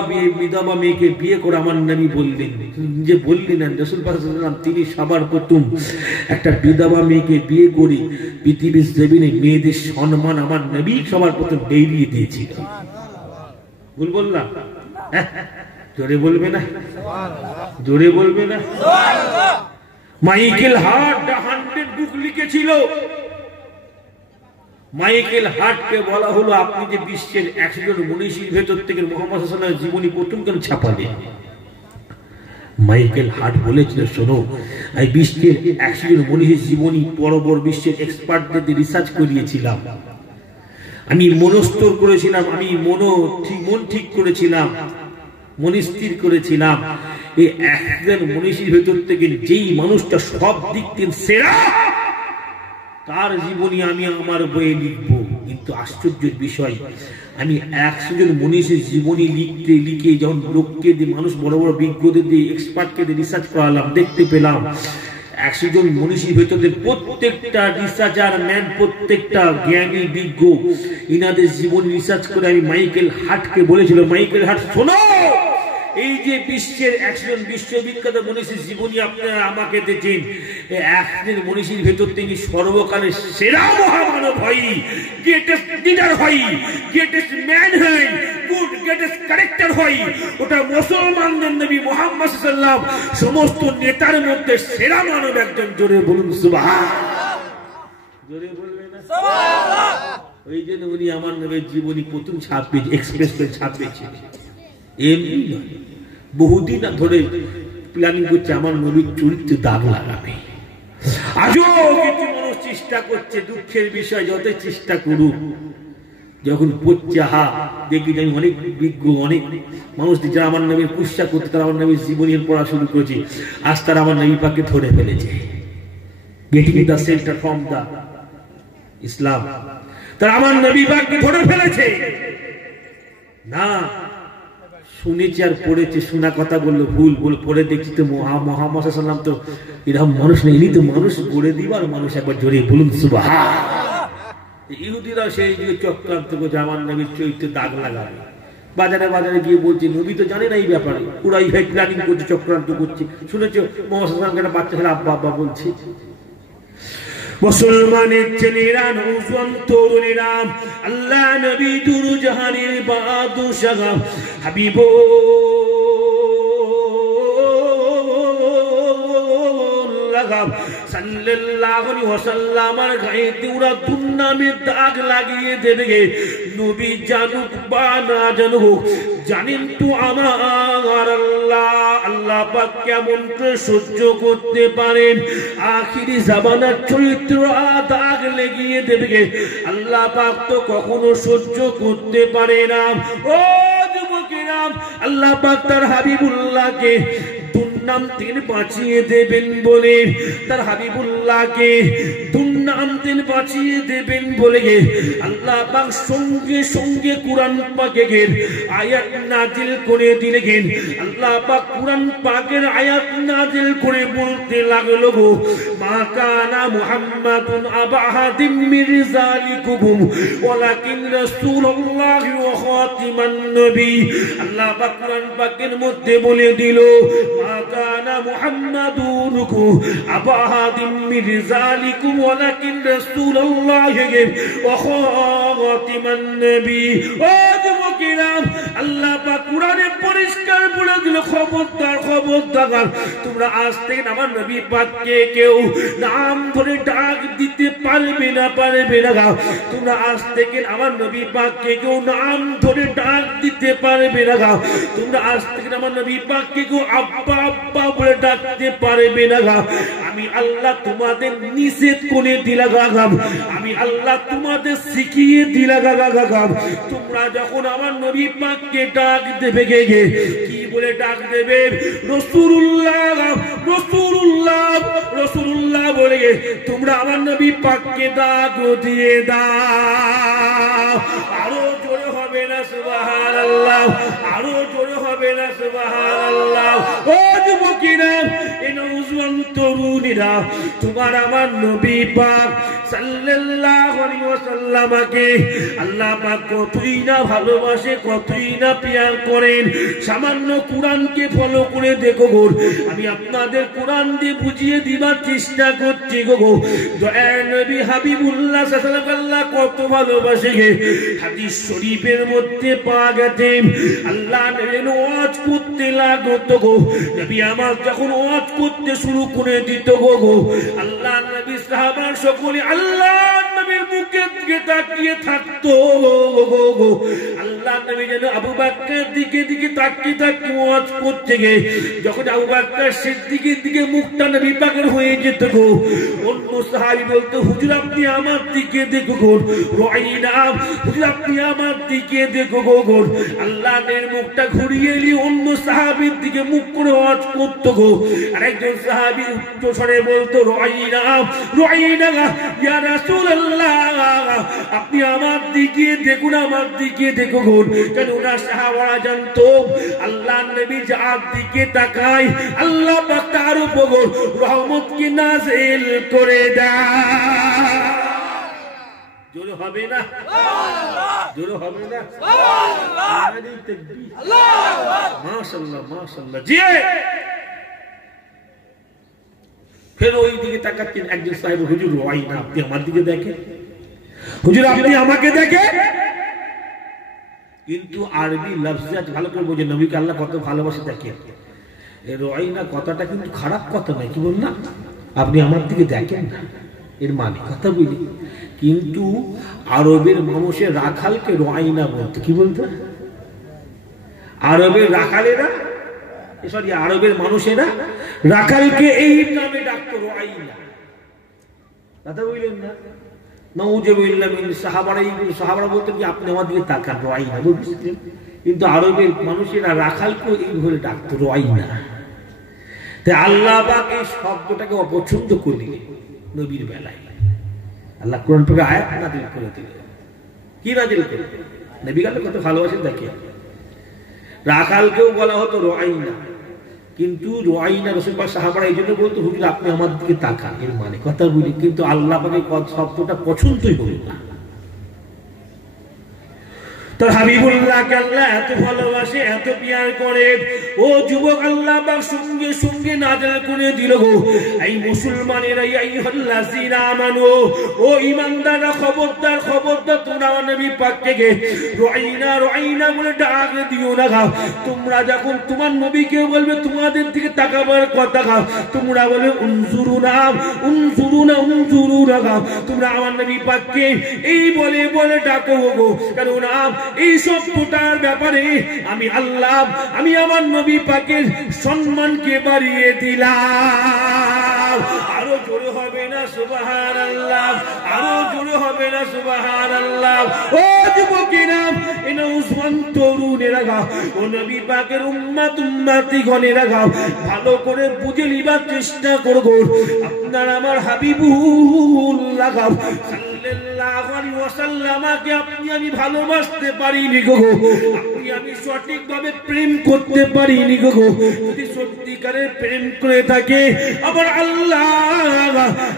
মেয়েকে বিয়ে করে, আমার নবী বললেন, যে বললেন না রাসূল পাক সাল্লাল্লাহু আলাইহি ওয়াসাল্লাম, তিনি সবার প্রথম একটা বিধবা মেয়েকে বিয়ে করে পৃথিবীর জমিনে মেয়েদের সম্মান আমার নবী সবার প্রথম বেরিয়ে দিয়েছিল। ভুল বললাম? জোরে বলবে না? জোরে বলবে না? মাইকেল হার্ট 100 বুক লিখেছিল। মাইকেল হার্টকে বলা হলো, আপনি যে বিশ্বের 100 জন মনীষীর ভেতর থেকে মুহাম্মদ সাল্লাল্লাহু আলাইহি ওয়াসাল্লামের জীবনী প্রথম কেন ছাপালেন? মাইকেল হার্ট বলেছিল, শোনো, এই বিশ্বের 100 জন মনীষীর জীবনী বড় বিশ্বের এক্সপার্টদের রিসার্চ করিয়েছিলাম, আমি মনস্তর করেছিলাম, আমি মন ঠিক করেছিলাম, মনস্থির করেছিলাম, এই 100 মনীষীর ভেতর থেকে যেই মানুষটা সব দিক থেকে সেরা, তার জীবনী আমি আমার বইয়ে লিখব। কিন্তু আশ্চর্যের বিষয়, আমি 100 জন মনীষীর জীবনী লিখে যখন লোককে দিয়ে, মানুষ বড় বড় বিজ্ঞদের দিয়ে, এক্সপার্টকে দিয়ে রিসার্চ করালাম, দেখতে পেলাম 100 জন মনীষীর ভেতরে প্রত্যেকটা রিসার্চার ম্যান, প্রত্যেকটা জ্ঞানী বিজ্ঞ, ইনাদের জীবনী রিসার্চ করে আমি মাইকেল হার্টকে বলেছিল, মাইকেল হার্ট শোনো, এই যে বিশ্বের 100 জন বিশ্ববিখ্যাত মনীষীর জীবনী আপনারা আমাকে দিয়েছেন, 100 মনীষীর ভেতর থেকে সর্বকালের সেরা মহামানব হয়, গ্রেটেস্ট লিডার হয়, গ্রেটেস্ট ম্যান হয়, গুড গ্রেটেস্ট ক্যারেক্টার হয়, ওটা মুসলমানদের নবী মুহাম্মদ সাল্লাল্লাহু আলাইহি ওয়াসাল্লাম, সমস্ত নেতার মধ্যে সেরা মানব একজন। জোরে বলুন সুবহানাল্লাহ। জোরে বলবেন না সুবহানাল্লাহ? ওই জন্য উনি আমার নবীর জীবনী প্রথম ছাপিয়ে এক্সপ্রেস করে ছাপিয়েছেন। এমনি নয়, বহুদিন ধরে প্ল্যানিং করছে আমার নবীর চরিত্রে দাগ লাগাবে। আজও কিছু মানুষ চেষ্টা করছে, দুঃখের বিষয়, যত চেষ্টা করুক, যখন পড়ছে দেখি যে আমি অনেক বিজ্ঞ, অনেক মানুষ যারা আমার নবীর কুৎসা করতে, তারা আমার নবীর জীবনী পড়া শুরু করেছে, আজ তারা আমার নবী পাককে ধরে ফেলেছে, getting the centre from the Islam, তারা আমার নবী পাককে ধরে ফেলেছে। না, শুনেছি আর পড়েছি, শোনা কথা বললো ভুল, পড়ে দেখছি তো মুহাম্মদ সাল্লাল্লাহু আলাইহি ওয়াসাল্লাম তো এরকম মানুষ নেই, ইনি তো মানুষ করে দিবার মানুষ। একবার জোরে বলুন সুবহানাল্লাহ। ইহুদিরা সেই দিকে চক্রান্ত করছে আমার নবীর চরিত্রে দাগ লাগাবে, বাজারে বাজারে গিয়ে বলছে নবী তো জানে না এই ব্যাপারে, পুরো এই প্ল্যানিং করছে, চক্রান্ত করছে। শুনেছো মুহাম্মদ সাল্লাল্লাহু আলাইহি ওয়াসাল্লাম একটা বাচ্চা ছেলে আব্বা আব্বা বলছে। মুসলমানের ছেলেরা, নওজোয়ান তরুণীরা, আল্লাহ নবী দুরু জাহানের বাহাদুর শাহ হাবিবুল্লাহ সাল্লাল্লাহু আলাইহি ওয়াসাল্লামের গায়ে ওরা দুর্নামের দাগ লাগিয়ে দেবে। নবী জানুক বা না জানুক, জানেন তো আমার আল্লাহ পাক কেমন করে সহ্য করতে পারেন। আখিরি জামানার চরিত্র দাগ লেগিয়ে দেবে, আল্লাহ পাক তো কখনো সহ্য করতে পারে না। ও যুবকেরা, আল্লাহ পাক তার হাবিবুল্লাহকে দুর্নাম থেকে বাঁচিয়ে দেবেন বলে, তার হাবিবুল্লাহকে দুর্নাম থেকে বাঁচিয়ে দেবেন বলে আল্লাহ পাক সঙ্গে সঙ্গে কুরআন পাকের আয়াত নাজিল করে দিলেন। আল্লাহ পাক কুরআন পাকের আয়াত নাজিল করে বলতে লাগলো, গো মা কানা মুহাম্মাদুন আবা আহাদিম মির যালিকুম ওয়ালাকিন রাসূলুল্লাহি ওয়া খাতিমান নবী। আল্লাহ পাক কুরআন পাকের মধ্যে বলে দিল, মা কানা মুহাম্মাদুন আবা আহাদিম মির যালিকুম ওয়ালাকিন রাসূলুল্লাহি ওয়া খাতিমান নবী। ও যুবকেরা, আল্লাহ পাক কুরআনে পরিষ্কার বলে দিল, খবরদার খবরদার, তোমরা আজ থেকে আমার নবী পাককে কেউ নাম ধরে ডাক দিতে পারবে না, পারবে না। তোমরা আজ থেকে আমার নবী পাককে কেউ নাম ধরে ডাক দিতে পারবে না। তোমরা আজ থেকে আমার নবী পাককে কেউ আব্বা আব্বা বলে ডাকতে পারবে না। আমি আল্লাহ তোমাদের নিষেধ করে দিলাম, আমি আল্লাহ তোমাদের শিখিয়ে দিলাম। তোমরা যখন আমার নবী পাককে ডাক দেবে, কি বলে ডাক দেবে? রাসূলুল্লাহ রাসূলুল্লাহ রাসূলুল্লাহ বলে তোমরা আমার নবী পাককে ডাক দিয়ে দাও। আরো জোরে হবে না সুবহানাল্লাহ, আরো জোরে হবে না সুবহানাল্লাহ। ও যুবকেরা, এই নওজোয়ান তরুণীরা, তোমার আমার নবী পাক সাল্লাল্লাহু আলাইহি ওয়াসাল্লামকে আল্লাহ পাক কতই না ভালোবাসে, কতই না প্যার করেন। সামান্য কুরআনকে ফলো করে দেখো গো, আমি আপনাদের কুরআন দিয়ে বুঝিয়ে দিবার চেষ্টা করছি গো। দয়ার নবী হাবিবুল্লাহ সাল্লাল্লাহু আলাইহি ওয়াসাল্লাম কত ভালোবাসে। হাদিস শরীফের মধ্যে পাওয়া গেছে, আল্লাহ নবী ওয়াজ করতে লাগতো গো। নবী আমার যখন ওয়াজ করতে শুরু করে দিত গো, আল্লাহ নবী সাহাবা সকলে আল্লাহ নবীর মুখের দিকে তাকিয়ে থাকতো গো। আল্লাহ নবী যেন আবু বকরের দিকে তাকিয়ে তাকিয়ে ওয়াজ করতে গে, যখন আবু বকর সিদ্দিকের দিকে মুখটা নবী পাকের হয়ে যেত গো, অন্য সাহাবী বলতো, হুজুর আপনি আমার দিকে দেখো গো, রাইনা হুজুর আপনি আমার দিকে দেখো গো। আল্লাহ নবীর মুখটা ঘুরিয়ে নিয়ে অন্য সাহাবীর দিকে মুখ করে ওয়াজ করতো গো। আরেকজন সাহাবী উচ্চ স্বরে বলতো, রাইনা রাইনা ইয়া রাসূলুল্লাহ, আপনি আমার দিকে দেখুন, আমার দিকে দেখো গো। কেন ওরা সাহাবারা জানতো আল্লাহ নবী যার দিকে তাকায় আল্লাহ পাক তার উপর রহমতকে নাযিল করে দেয়। জোরে হবে না, জোরে হবে না, মাশাআল্লাহ মাশাআল্লাহ। জি, ফের ওই দিকে তাকাচ্ছেন একজন সাহেব, হুজুর রাইনা আপনি আমার দিকে দেখেন, হুজুর আপনি আমাকে দেখেন। কিন্তু আরবি লফজাত ভালো করে বোঝেন, নবীকে আল্লাহ কত ভালোবাসে দেখেন। এই রাইনা কথাটা কিন্তু খারাপ কথা নয়, কি বল না, আপনি আমার দিকে দেখেন না, এর মানে কথা বুঝি। কিন্তু আরবের মানুষের রাখালকে রাইনা বলতো, কি বলতো? আরবের রাখালেরা, সরি আরবের মানুষেরা রাখালকে এই নামে ডাকতো, রাইনা। কথা বুঝলেন না? নাউজুবিল্লাহ মিন সাহাবারা বলতেন যে আপনি আমার দিকে তাকান, রাইনা বুঝলেন। কিন্তু আরবের মানুষেরা রাখালকে এইভাবে ডাকতো, রাইনা। তাই আল্লাহ পাক এই শব্দটাকে অপছন্দ করলেন নবীর বেলায়। আল্লাহ কোরআন থেকে আয়াত নাযিল করে দিলেন। কি নাযিল করে? নবীকে আল্লাহ কত ভালোবাসেন দেখেন। রাখালকেও বলা হতো রাইনা, কিন্তু রাইনা রাসূল পাক সাহাবারা এই জন্য বলতো, হুজুর আপনি আমার দিকে তাকান, এর মানে কথা বুঝি। কিন্তু আল্লাহ পাক এই শব্দটা পছন্দই করেন না। তার হাবিবুল্লাহকে আল্লাহ এত ভালোবাসে, এত প্যার করে। ও যুবক, আল্লাহ পাক সঙ্গে সঙ্গে নাযিল করে দিল গো, এই মুসলমানেরা, ইয়া আইয়ুহাল্লাযীনা আমানু, ও ঈমানদাররা খবরদার খবরদার, তোমরা নবী পাককে রাইনা রাইনা বলে ডাক দিও না। তোমরা যখন তোমার নবীকে বলবে তোমাদের দিকে তাকাবার কথা, তোমরা বলে উনজুরুনা উনজুরুনা উনজুরুনা, তোমরা আমার নবী পাককে এই বলে বলে ডাকো গো। কারণ এই সভ্যতার ব্যাপারে আমি আল্লাহ আমি আমার নবী পাকের সম্মানকে বাড়িয়ে দিলাম। আরো জোরে হবে না সুবহানাল্লাহ, আরো জোরে হবে না সুবহানাল্লাহ। ও যুবকেরা, এ নওজওয়ান তরুণেরা গাও, ও নবী পাকের উম্মত উম্মতি গণেরা গাও, ভালো করে বুঝে নিবার চেষ্টা করবো। আপনার আমার হাবিবুল্লাহ গাও সাল্লাল্লাহু আলাইহি ওয়াসাল্লামকে আপনি আমি ভালোবাসতে পারিনি গো, আপনি আমি সঠিকভাবে প্রেম করতে পারিনি গো। যদি সত্যিকারের প্রেম করে থাকে আবার আল্লাহ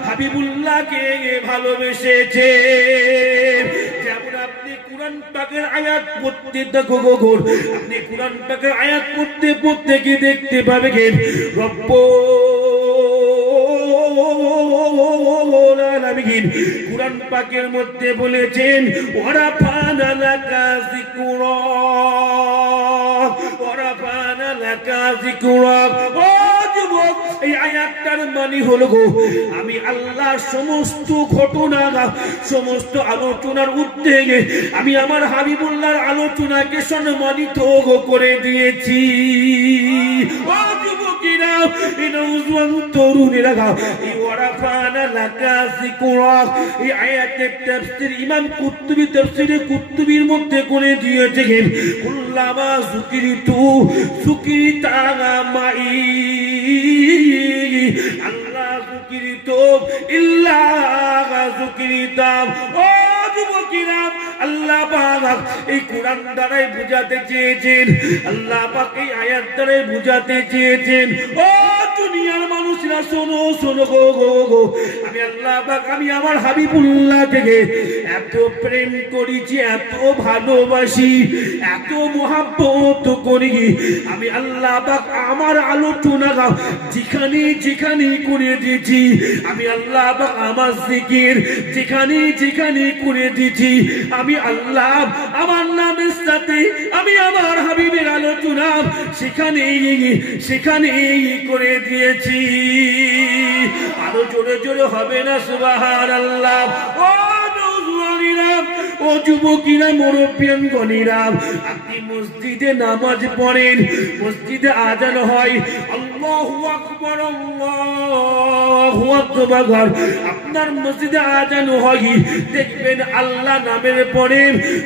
হাবিবুল্লাহকে ভালোবেসেছে। যেমন আপনি কুরআন পাকের আয়াত পড়তে থাকো গো, আপনি কুরআন পাকের আয়াত পড়তে পড়তে কি দেখতে পাবেন কুরআন পাকের মধ্যে বলেছেন ওয়ারাফানা লাকা যিকরাক, ওয়ারাফানা লাকা যিকরাক। ও যুবক, এই আয়াতটার মানে হলো গো আমি আল্লাহ সমস্ত ঘটনা সমস্ত আলোচনার উদ্যোগে আমি আমার হাবিবুল্লাহর আলোচনাকে সম্মানিত করে দিয়েছি। ও যুবকেরা, এই নওজওয়ান তরুণেরা এই ওয়ারাফানা লাকা যিকরাক এই আয়াতের তাফসীর ইমাম কুরতুবী তাফসীরে কুরতুবীর মধ্যে করে দিয়েছেন কুল্লামা যুকিরিতু যুকিরিতা মাই আল্লাহ যুকিরিতু ইল্লা যুকিরিতাম। ও যুবকেরা, আল্লাহ পাক এই কুরআন দ্বারাই বুঝাতে চেয়েছেন, আল্লাহ পাক এই আয়াত দ্বারাই বুঝাতে চেয়েছেন। ও দুনিয়ার মানুষরা শোনো শোনো গো গো গো, আমি আল্লাহ পাক আমি আমার হাবিবুল্লাহ থেকে এত প্রেম করেছি, এত ভালোবাসি, এত মহব্বত করি, আমি আল্লাহ পাক আমার আলোচনা যেখানে যেখানে করে দিয়েছি, আমি আল্লাহ পাক আমার জিকির যেখানে যেখানে করে দিয়েছি, আমি আল্লাহ আমার নামের সাথে আমি আমার হাবিবের আলোচনা সেখানে সেখানে করে দিয়েছি। আরো জোরে জোরে হবে না সুবহানাল্লাহ। ও নওজওয়ানিরা, ও যুবকেরা, মুরব্বিয়ান গণেরা, আপনি মসজিদে নামাজ পড়েন, মসজিদে আযান হয় আল্লাহু আকবার আল্লাহু আকবার, আপনার মসজিদে আযান হয় দেখবেন আল্লাহ নামের পরে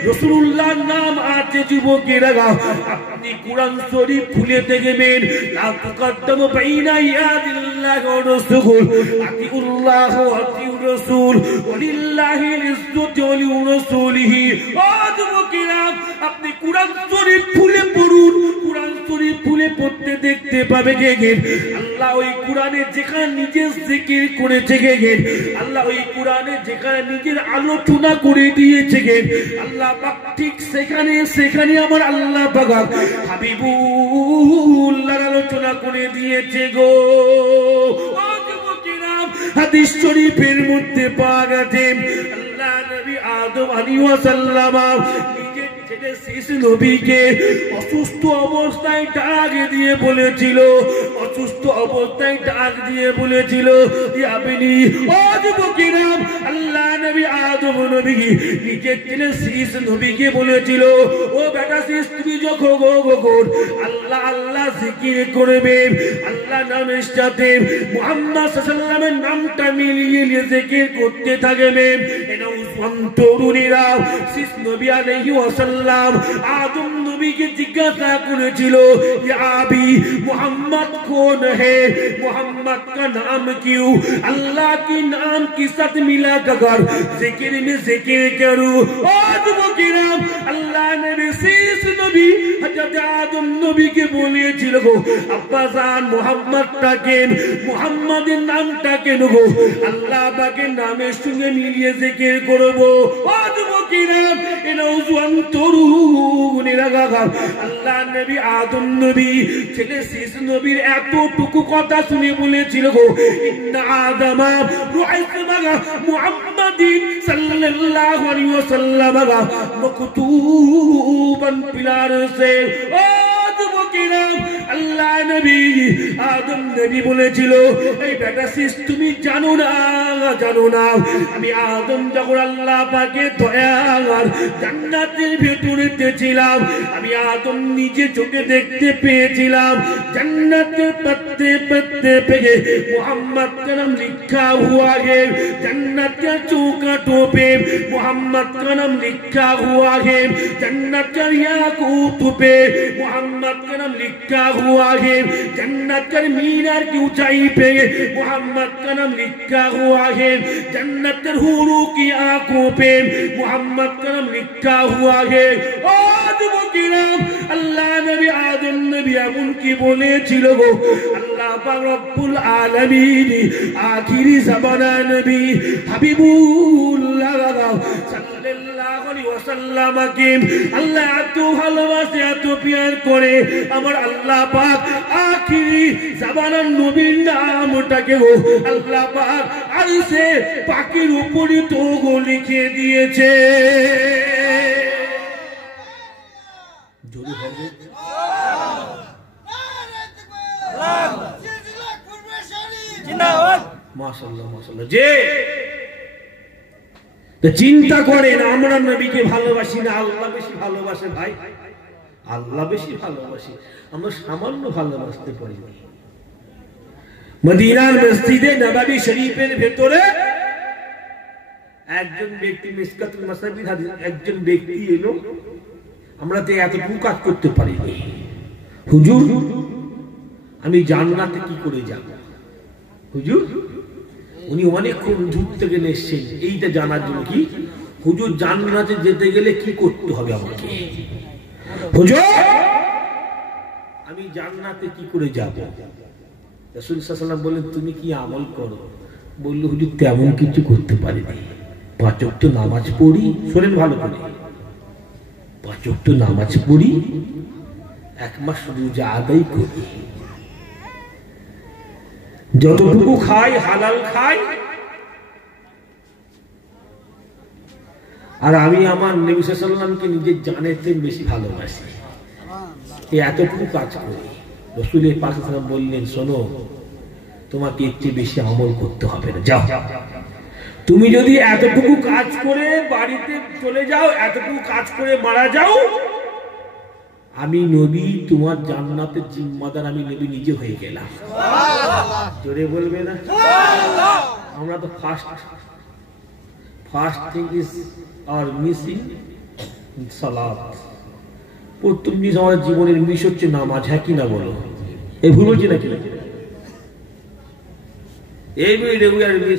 রাসূলুল্লাহর নাম আছে। যুবকেরা, আপনি কুরআন শরীফ খুলে দেখবেন লা তুকাদ্দামু বাইনা ইয়াদিল্লাহি ওয়া রাসূল আতিউল্লাহ ওয়া আতিউর রাসূল ওয়ালিল্লাহিল ইজ্জatu ওয়া লিরাসূলিহি। ও যুবকেরা, আপনি কুরআন শরীফ খুলে পড়ুন, কুরআন শরীফ খুলে পড়তে দেখতে পাবে আল্লাহ ওই কোরআনে যেখানে নিজের জিকির করেছে আল্লাহ ওই কোরআনে যেখানে নিজের আলোচনা করে দিয়েছে আল্লাহ পাক ঠিক সেখানে সেখানে আমার আল্লাহ পাক হাবিবুল্লাহর আলোচনা করে দিয়েছে গো। ও যুবকেরা, হাদিস শরীফের মধ্যে পাওয়া গেছে আল্লাহ নবী আদম আলাইহিস সালাম নিজের ছেলে শিশু নবীকে অসুস্থ অবস্থায় ডাক দিয়ে বলেছিল, অসুস্থ অবস্থায় ডাক দিয়ে বলেছিল আপনি। ও যুবকেরা, আল্লাহ নবী আদম নবী নিজের ছেলে শিশু নবীকে বলেছিল ও বেটা শিশ তুমি যখন আল্লাহ আল্লাহ জিকির করবে, আল্লাহ নামের সাথে মুহাম্মদ সাল্লাল্লাহু আলাইহি ওয়াসাল্লামের নামটা মিলিয়ে জিকির করতে থাকবে। এটা উসমান তরুণীরা শিশ নবী আলাইহি ওয়াসাল্লাম আদম নবীকে জিজ্ঞাসা করেছিল ইয়া আবি मोहम्मद कौन है, मोहम्मद का नाम क्यों, अल्लाह के नाम के साथ मिला कर जिक्र में जिक्र करूं। आज वो किराम अल्लाह ने शीश नबी हजरत आदम नबी के बोले चिलगो अब्बा जान मोहम्मद टाके मोहम्मদের নামটাকে নেবো, আল্লাহ পাকের নামের সঙ্গে মিলিয়ে জিকির করব। आज वो किराम इन उजवान তরুণেরা আল্লাহ নবী আদম নবী ছেলে শিশ নবীর এতটুকু কথা শুনে বলেছিল গো ইন্না আদামা রুআইতমা মুহাম্মাদিন সাল্লাল্লাহু আলাইহি ওয়াসাল্লাম মাকতুবান ফিল আরশে। ও যুবকেরা, আল্লাহ নবী আদম নবী বলেছিল, এই বেটা শিস তুমি জানো না আমি আদম যখন আল্লাহ পাকের দয়ার জান্নাতের ভেতরেতে ছিলাম, আমি আদম নিজে চোখে দেখতে পেয়েছিলাম जन्नत पत्ते पत्ते पे मोहम्मद का नाम लिखा हुआ है, जन्नत के चौखटों पे मोहम्मद का नाम लिखा हुआ है, जन्नत के याकूत पे मोहम्मद का नाम लिखा हुआ है, जन्नत के मीनार की ऊंचाई पे मोहम्मद का नाम लिखा हुआ है, जन्नत के हूरों की आंखों पे मोहम्मद का नाम लिखा हुआ है। आदम की नाम अल्लाह नबी आदम नबी उनकी बोले छिलो गो अल्लाह पाक रब्बुल आलमीन आखिरी ज़माना नबी हबीबुल्लाह সাল্লাল্লাহু আলাইহি ওয়াসাল্লামকে আল্লাহ এত ভালোবাসে এত প্যার করে, আমার আল্লাহ পাক আখিরি জামানার নবীর নামটাকে গো আল্লাহ পাক আরশে পাকের উপরে তো গো লিখে দিয়েছে। জোরে হবে মাশাআল্লাহ মাশাআল্লাহ। যে তো চিন্তা করেন আমরা নবীকে ভালোবাসি না আল্লাহ বেশি ভালোবাসে? ভাই আল্লাহ বেশি ভালোবাসে, আমরা সামান্য ভালোবাসতে পারি না। মদিনার মসজিদে নববী শরীফের ভেতরে একজন ব্যক্তি মিসকাতুল মাসাবির হাদিস একজন ব্যক্তি এলো, আমরা তো এতটুকু কাজ করতে পারি না। হুজুর আমি জান্নাতে কি করে যাব? হুজুর উনি অনেকক্ষণ দূর থেকে এসেছেন এইটা জানার জন্য। কি হুজুর জান্নাতে যেতে গেলে কি করতে হবে আমাকে? হুজুর আমি জান্নাতে কি করে যাব? রাসূল সাল্লাল্লাহু আলাইহি ওয়াসাল্লাম বললেন তুমি কি আমল করো? বলল হুজুর তেমন কিছু করতে পারি না, 5 ওয়াক্ত নামাজ পড়ি। শোনেন ভালো করে, 5 ওয়াক্ত নামাজ পড়ি, 1 মাস রোজা আদায় করি, যতটুকু খাই হালাল খাই, আর আমি আমার নবী সাল্লাল্লাহু আলাইহি ওয়াসাল্লামকে নিজের জানের চেয়ে বেশি ভালোবাসি, এতটুকু কাজ করি। রাসূলের পাক সাল্লাল্লাহু আলাইহি ওয়াসাল্লাম বললেন শোনো তোমাকে এর চেয়ে বেশি আমল করতে হবে না, যাও তুমি যদি এতটুকু কাজ করে বাড়িতে চলে যাও, এতটুকু কাজ করে মারা যাও, আমি নবী তোমার জান্নাতের জিম্মাদার আমি নবী নিজে হয়ে গেলাম। জোরে বলবে না? আমরা তো ফার্স্ট থিং ইজ আর মিসিং সালাত। প্রথম জিনিস আমাদের জীবনের মিস হচ্ছে নামাজ। হ্যাঁ কি না বলো? এই ভুল হচ্ছে নাকি? এই রেগুলার মিস